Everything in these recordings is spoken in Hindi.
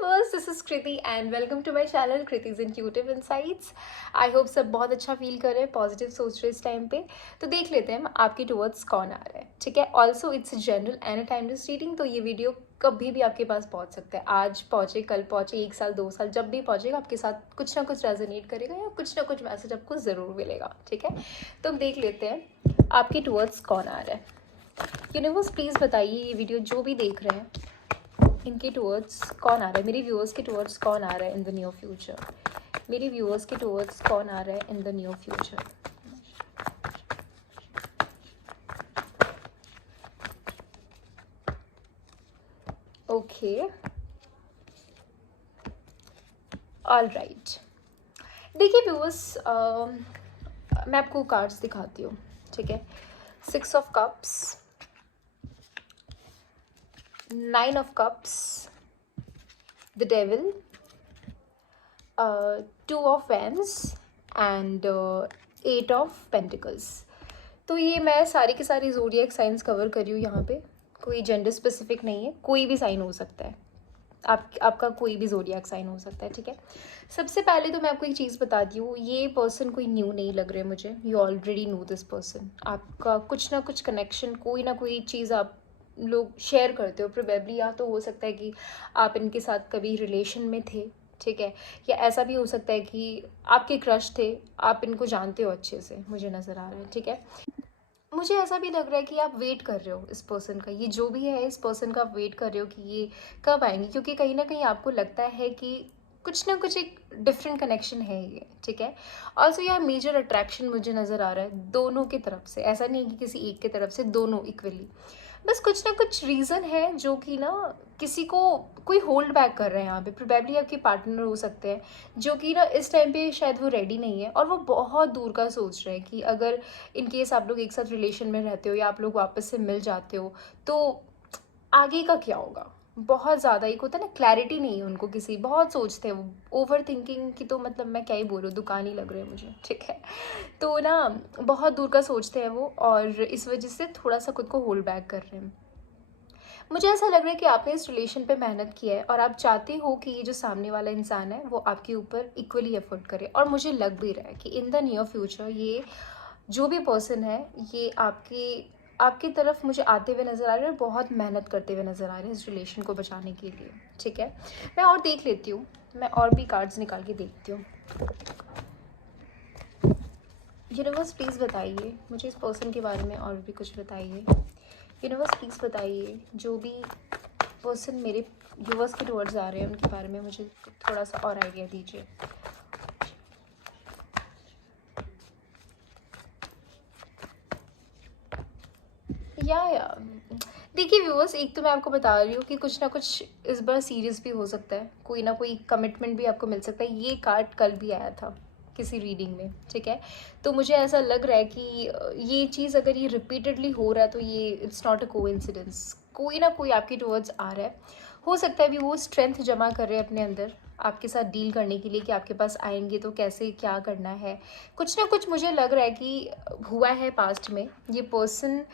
Viewers, this is Kriti and welcome to my channel Kriti's intuitive insights. I hope सब बहुत अच्छा फील कर रहे हैं, पॉजिटिव सोच रहे हैं इस टाइम पे। तो देख लेते हैं आपके टुवर्ड्स कौन आ रहा है। ठीक है, also it's general and timeless reading, तो ये वीडियो कभी भी आपके पास पहुंच सकता है। आज पहुंचे, कल पहुंचे, 1 साल 2 साल, जब भी पहुंचेगा आपके साथ कुछ ना कुछ रेजोनेट करेगा या कुछ ना कुछ मैसेज आपको ज़रूर मिलेगा। ठीक है, तो हम देख लेते हैं आपके टुवर्ड्स कौन आ रहा है। यूनिवर्स प्लीज़ बताइए, ये वीडियो जो भी देख रहे हैं इनके टुवर्ड्स कौन आ रहा है, मेरे व्यूअर्स के टुवर्ड्स कौन आ रहा है इन द नियर फ्यूचर। मेरे व्यूअर्स के टुवर्ड्स कौन आ रहा है in the near future. Okay, all right. देखिए व्यूअर्स, मैं आपको कार्ड्स दिखाती हूँ। ठीक है, 6 of cups, 9 of cups, the devil, 2 of wands and 8 of pentacles. तो ये मैं सारी की सारी ज़ोडिएक साइंस कवर कर रही हूँ यहाँ पे। कोई जेंडर स्पेसिफिक नहीं है, कोई भी साइन हो सकता है। आपका कोई भी ज़ोडिएक साइन हो सकता है। ठीक है, सबसे पहले तो मैं आपको एक चीज़ बताती हूँ, ये पर्सन कोई न्यू नहीं लग रहा है मुझे। You already know this person. आपका कुछ ना कुछ कनेक्शन, कोई ना कोई चीज़ आप लोग शेयर करते हो प्रोबेबली। या तो हो सकता है कि आप इनके साथ कभी रिलेशन में थे। ठीक है, या ऐसा भी हो सकता है कि आपके क्रश थे, आप इनको जानते हो अच्छे से, मुझे नज़र आ रहा है। ठीक है, मुझे ऐसा भी लग रहा है कि आप वेट कर रहे हो इस पर्सन का। ये जो भी है, इस पर्सन का आप वेट कर रहे हो कि ये कब आएंगे, क्योंकि कहीं ना कहीं आपको लगता है कि कुछ ना कुछ एक डिफरेंट कनेक्शन है ये। ठीक है, ऑल्सो यहाँ मेजर अट्रैक्शन मुझे नज़र आ रहा है दोनों की तरफ से। ऐसा नहीं कि किसी एक की तरफ से, दोनों इक्वली। बस कुछ ना कुछ रीज़न है जो कि ना किसी को कोई होल्ड बैक कर रहे हैं यहाँ पे। प्रोबेबली आपके पार्टनर हो सकते हैं जो कि ना इस टाइम पे शायद वो रेडी नहीं है और वो बहुत दूर का सोच रहे हैं कि अगर इन केस आप लोग एक साथ रिलेशन में रहते हो या आप लोग वापस से मिल जाते हो तो आगे का क्या होगा। बहुत ज़्यादा एक होता है ना, क्लैरिटी नहीं है उनको किसी, बहुत सोचते हैं वो। ओवर थिंकिंग की तो मतलब मैं क्या ही बोलूँ, दुकान ही लग रही है मुझे। ठीक है, तो ना बहुत दूर का सोचते हैं वो, और इस वजह से थोड़ा सा खुद को होल्ड बैक कर रहे हैं। मुझे ऐसा लग रहा है कि आपने इस रिलेशन पे मेहनत की है और आप चाहते हो कि ये जो सामने वाला इंसान है वो आपके ऊपर इक्वली एफर्ट करे। और मुझे लग भी रहा है कि इन द नियर फ्यूचर ये जो भी पर्सन है ये आपकी तरफ मुझे आते हुए नज़र आ रहे हैं और बहुत मेहनत करते हुए नज़र आ रहे हैं इस रिलेशन को बचाने के लिए। ठीक है, मैं और देख लेती हूँ, मैं और भी कार्ड्स निकाल के देखती हूँ। यूनिवर्स प्लीज़ बताइए मुझे इस पर्सन के बारे में और भी कुछ बताइए। यूनिवर्स प्लीज़ बताइए, जो भी पर्सन मेरे व्यूवर्स के टुवर्ड्स आ रहे हैं उनके बारे में मुझे थोड़ा सा और आइडिया दीजिए। या देखिए व्यूअर्स, एक तो मैं आपको बता रही हूँ कि कुछ ना कुछ इस बार सीरियस भी हो सकता है, कोई ना कोई कमिटमेंट भी आपको मिल सकता है। ये कार्ड कल भी आया था किसी रीडिंग में। ठीक है, तो मुझे ऐसा लग रहा है कि ये चीज़ अगर ये रिपीटेडली हो रहा है तो ये इट्स नॉट अ कोइंसिडेंस। कोई ना कोई आपके टुवर्ड्स आ रहा है। हो सकता है भी वो स्ट्रेंथ जमा कर रहे हैं अपने अंदर आपके साथ डील करने के लिए कि आपके पास आएंगे तो कैसे क्या करना है। कुछ ना कुछ मुझे लग रहा है कि हुआ है पास्ट में। ये पर्सन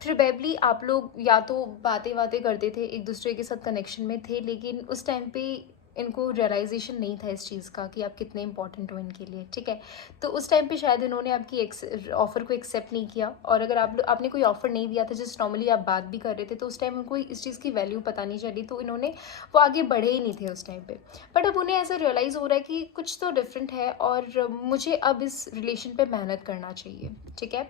प्रोबेबली आप लोग या तो बातें बातें करते थे, एक दूसरे के साथ कनेक्शन में थे, लेकिन उस टाइम पे इनको रियलाइजेशन नहीं था इस चीज़ का कि आप कितने इंपॉर्टेंट हो इनके लिए। ठीक है, तो उस टाइम पे शायद इन्होंने आपकी ऑफ़र को एक्सेप्ट नहीं किया। और अगर आपने कोई ऑफ़र नहीं दिया था, जस्ट नॉर्मली आप बात भी कर रहे थे, तो उस टाइम उनको इस चीज़ की वैल्यू पता नहीं चली, तो इन्होंने वो आगे बढ़े ही नहीं थे उस टाइम पे। बट अब उन्हें ऐसा रियलाइज़ हो रहा है कि कुछ तो डिफरेंट है और मुझे अब इस रिलेशन पे मेहनत करना चाहिए। ठीक है,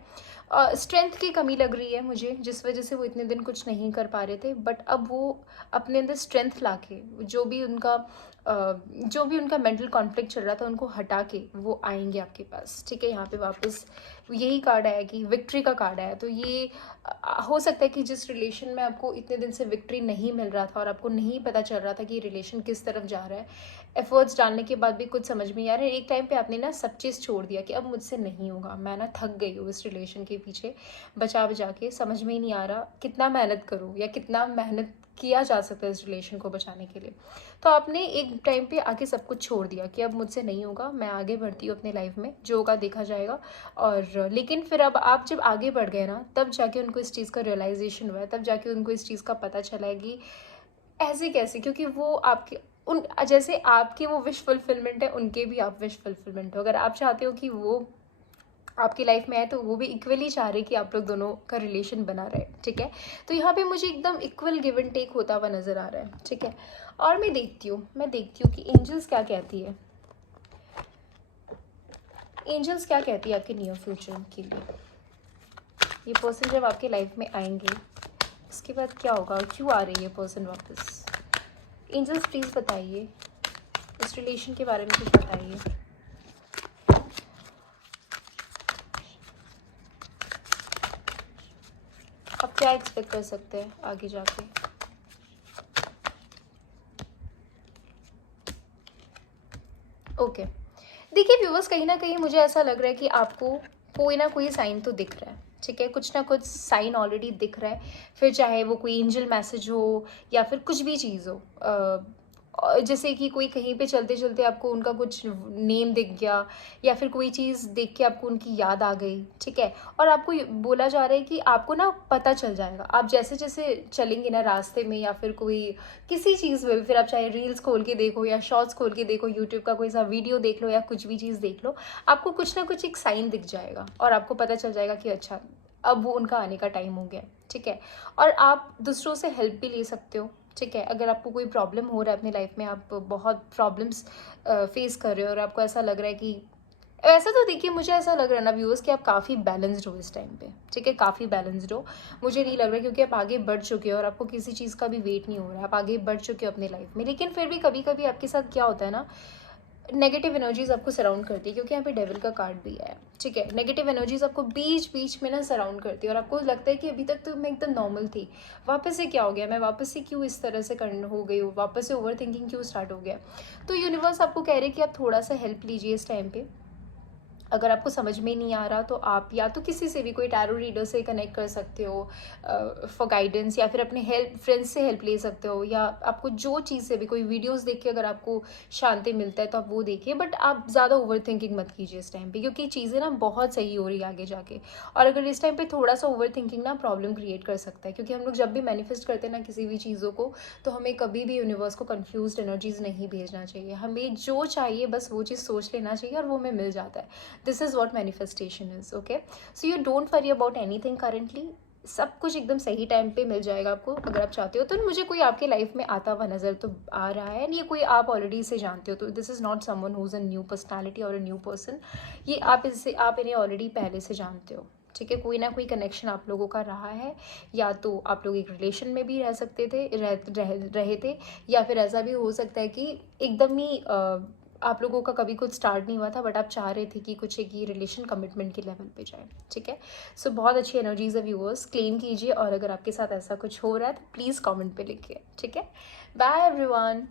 स्ट्रेंथ की कमी लग रही है मुझे, जिस वजह से वो इतने दिन कुछ नहीं कर पा रहे थे। बट अब वो अपने अंदर स्ट्रेंथ लाके जो भी उनका मेंटल कॉन्फ्लिक्ट चल रहा था उनको हटा के वो आएंगे आपके पास। ठीक है, यहाँ पे वापस यही कार्ड आया कि विक्ट्री का कार्ड आया। तो ये हो सकता है कि जिस रिलेशन में आपको इतने दिन से विक्ट्री नहीं मिल रहा था और आपको नहीं पता चल रहा था कि रिलेशन किस तरफ जा रहा है, एफर्ट्स डालने के बाद भी कुछ समझ में नहीं आ रहा है। एक टाइम पे आपने ना सब चीज़ छोड़ दिया कि अब मुझसे नहीं होगा, मैं ना थक गई हूँ इस रिलेशन के पीछे बचा बचा के, समझ में ही नहीं आ रहा कितना मेहनत करूँ या कितना मेहनत किया जा सकता है इस रिलेशन को बचाने के लिए। तो आपने एक टाइम पे आके सब कुछ छोड़ दिया कि अब मुझसे नहीं होगा, मैं आगे बढ़ती हूँ अपने लाइफ में, जो होगा देखा जाएगा। और लेकिन फिर अब आप जब आगे बढ़ गए ना, तब जाके उनको इस चीज़ का रियलाइजेशन हुआ है, तब जाके उनको इस चीज़ का पता चला है कि ऐसे कैसे? क्योंकि वो आपके उन जैसे आपकी वो विश फुलफिलमेंट है, उनके भी आप विश फुलफिलमेंट हो। अगर आप चाहते हो कि वो आपकी लाइफ में आए तो वो भी इक्वली चाह रहे कि आप लोग दोनों का रिलेशन बना रहे, ठीक है। तो यहाँ पे मुझे एकदम इक्वल गिव एंड टेक होता हुआ नज़र आ रहा है, ठीक है। और मैं देखती हूँ कि एंजल्स क्या कहती है। एंजल्स क्या कहती है आपके नियर फ्यूचर के लिए। ये पर्सन जब आपके लाइफ में आएंगे उसके बाद क्या होगा और क्यों आ रही है पर्सन वापस। एंजल्स प्लीज़ बताइए, इस रिलेशन के बारे में कुछ बताइए। आप क्या एक्सपेक्ट कर सकते हैं आगे जाके। ओके, देखिए व्यूवर्स, कहीं ना कहीं मुझे ऐसा लग रहा है कि आपको कोई ना कोई साइन तो दिख रहा है, ठीक है। कुछ ना कुछ साइन ऑलरेडी दिख रहा है, फिर चाहे वो कोई एंजल मैसेज हो या फिर कुछ भी चीज़ हो। जैसे कि कोई कहीं पे चलते चलते आपको उनका कुछ नेम दिख गया या फिर कोई चीज़ देख के आपको उनकी याद आ गई, ठीक है। और आपको बोला जा रहा है कि आपको ना पता चल जाएगा, आप जैसे जैसे चलेंगे ना रास्ते में या फिर कोई किसी चीज़ में, फिर आप चाहे रील्स खोल के देखो या शॉर्ट्स खोल के देखो, यूट्यूब का कोई सा वीडियो देख लो या कुछ भी चीज़ देख लो, आपको कुछ ना कुछ एक साइन दिख जाएगा और आपको पता चल जाएगा कि अच्छा अब वो उनका आने का टाइम हो गया, ठीक है। और आप दूसरों से हेल्प भी ले सकते हो, ठीक है। अगर आपको कोई प्रॉब्लम हो रहा है अपनी लाइफ में, आप बहुत प्रॉब्लम्स फेस कर रहे हो और आपको ऐसा लग रहा है कि, वैसे तो देखिए मुझे ऐसा लग रहा है ना व्यूअर्स कि आप काफ़ी बैलेंस्ड हो इस टाइम पे, ठीक है। काफ़ी बैलेंस्ड हो, मुझे नहीं लग रहा क्योंकि आप आगे बढ़ चुके हो और आपको किसी चीज़ का भी वेट नहीं हो रहा है, आप आगे बढ़ चुके हो अपनी लाइफ में। लेकिन फिर भी कभी कभी आपके साथ क्या होता है ना, नेगेटिव एनर्जीज आपको सराउंड करती है, क्योंकि यहाँ पे डेविल का कार्ड भी है, ठीक है। नेगेटिव एनर्जीज आपको बीच बीच में ना सराउंड करती है और आपको लगता है कि अभी तक तो मैं एकदम नॉर्मल थी, वापस से क्या हो गया, मैं वापस से क्यों इस तरह से करना हो गई हूँ, वापस से ओवर थिंकिंग क्यों स्टार्ट हो गया। तो यूनिवर्स आपको कह रहे हैं कि आप थोड़ा सा हेल्प लीजिए इस टाइम पे। अगर आपको समझ में नहीं आ रहा तो आप या तो किसी से भी, कोई टैरो रीडर से कनेक्ट कर सकते हो फॉर गाइडेंस, या फिर अपने हेल्प फ्रेंड्स से हेल्प ले सकते हो, या आपको जो चीज़ से भी, कोई वीडियोस देख के अगर आपको शांति मिलता है तो आप वो देखिए। बट आप ज़्यादा ओवर थिंकिंग मत कीजिए इस टाइम पे, क्योंकि चीज़ें ना बहुत सही हो रही है आगे जाके। और अगर इस टाइम पे थोड़ा सा ओवर थिंकिंग ना प्रॉब्लम क्रिएट कर सकता है, क्योंकि हम लोग जब भी मैनिफेस्ट करते हैं ना किसी भी चीज़ों को, तो हमें कभी भी यूनिवर्स को कन्फ्यूज्ड एनर्जीज नहीं भेजना चाहिए। हमें जो चाहिए बस वो चीज़ सोच लेना चाहिए और वो हमें मिल जाता है। This is what manifestation is, okay. So you don't worry about anything currently, सब कुछ एकदम सही टाइम पे मिल जाएगा आपको अगर आप चाहते हो तो। मुझे कोई आपके लाइफ में आता हुआ नज़र तो आ रहा है, ये कोई आप ऑलरेडी इसे जानते हो, तो this is not someone who is a new personality और अ न्यू पर्सन। ये आप इन्हें ऑलरेडी पहले से जानते हो, ठीक है। कोई ना कोई कनेक्शन आप लोगों का रहा है, या तो आप लोग एक रिलेशन में भी रह सकते थे, रहे थे, या फिर ऐसा भी हो सकता है कि एकदम ही आप लोगों का कभी कुछ स्टार्ट नहीं हुआ था, बट आप चाह रहे थे कि कुछ एक ये रिलेशन कमिटमेंट के लेवल पे जाए, ठीक है। सो बहुत अच्छी एनर्जीज है व्यूअर्स, क्लेम कीजिए। और अगर आपके साथ ऐसा कुछ हो रहा है तो प्लीज़ कमेंट पे लिखिए, ठीक है। Bye everyone.